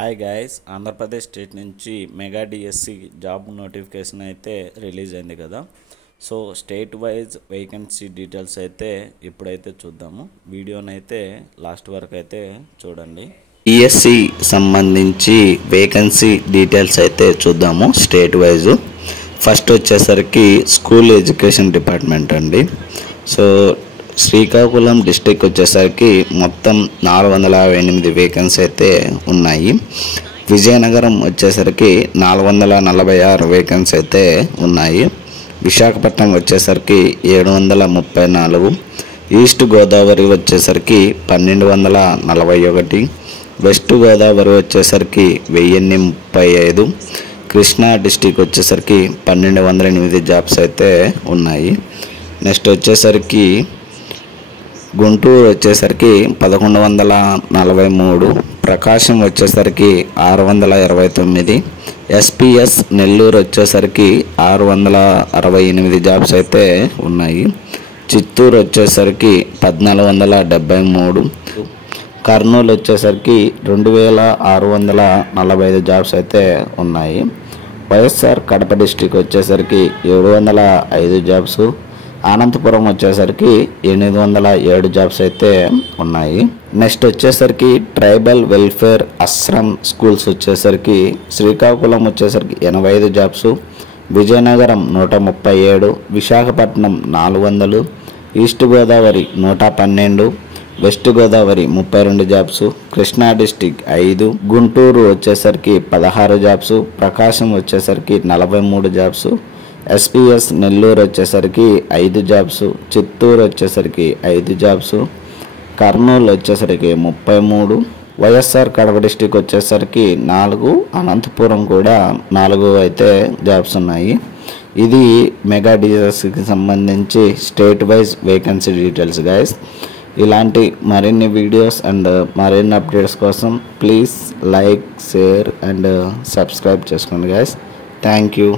Hi guys, Andhra Pradesh state నుంచి mega DSC job notification అయితే release అయింది కదా. So state wise vacancy details అయితే ఇప్పుడైతే చూద్దాము. వీడియోని అయితే లాస్ట్ వరకు అయితే చూడండి. డిఎస్సి సంబంధించి వేకెన్సీ డీటెయిల్స్ అయితే చూద్దాము స్టేట్ వైజ్. ఫస్ట్ వచ్చేసరికి స్కూల్ ఎడ్యుకేషన్ డిపార్ట్మెంట్ అండి. సో శ్రీకాకుళం డిస్టిక్ వచ్చేసరికి మొత్తం 458 వేకెన్సీ అయితే ఉన్నాయి. విజయనగరం వచ్చేసరికి 446 వేకెన్సీ అయితే ఉన్నాయి. విశాఖపట్నం వచ్చేసరికి 734, ఈస్ట్ గోదావరి వచ్చేసరికి 1241, వెస్ట్ గోదావరి వచ్చేసరికి 1035, కృష్ణా డిస్టిక్ వచ్చేసరికి 1208 జాబ్స్ అయితే ఉన్నాయి. నెక్స్ట్ వచ్చేసరికి గుంటూరు వచ్చేసరికి 1143, ప్రకాశం వచ్చేసరికి 629, ఎస్పీఎస్ నెల్లూరు వచ్చేసరికి 668 జాబ్స్ అయితే ఉన్నాయి. చిత్తూరు వచ్చేసరికి 1473, కర్నూలు వచ్చేసరికి 2645 జాబ్స్ అయితే ఉన్నాయి. వైఎస్ఆర్ కడప డిస్టిక్ వచ్చేసరికి 705 జాబ్స్, అనంతపురం వచ్చేసరికి 807 జాబ్స్ అయితే ఉన్నాయి. నెక్స్ట్ వచ్చేసరికి ట్రైబల్ వెల్ఫేర్ ఆశ్రమ్ స్కూల్స్ వచ్చేసరికి శ్రీకాకుళం వచ్చేసరికి 85 jobs, Vizianagaram 137, Visakhapatnam 400, east Godavari 112, west Godavari 32 jobs, Krishna district 5, Guntur వచ్చేసరికి 16 జాబ్స్, ప్రకాశం వచ్చేసరికి 43 జాబ్స్, ఎస్పీఎస్ నెల్లూరు వచ్చేసరికి 5 జాబ్స్, చిత్తూరు వచ్చేసరికి 5 జాబ్స్, కర్నూలు వచ్చేసరికి 33, వైఎస్ఆర్ కడప డిస్టిక్ వచ్చేసరికి 4, అనంతపురం కూడా 4 అయితే జాబ్స్ ఉన్నాయి. ఇది మెగా డిఎస్సికి సంబంధించి state wise vacancy details guys. ఇలాంటి మరిన్ని వీడియోస్ అండ్ మరిన్ని అప్డేట్స్ కోసం please like, share and subscribe చేసుకోండి గైస్. Thank you.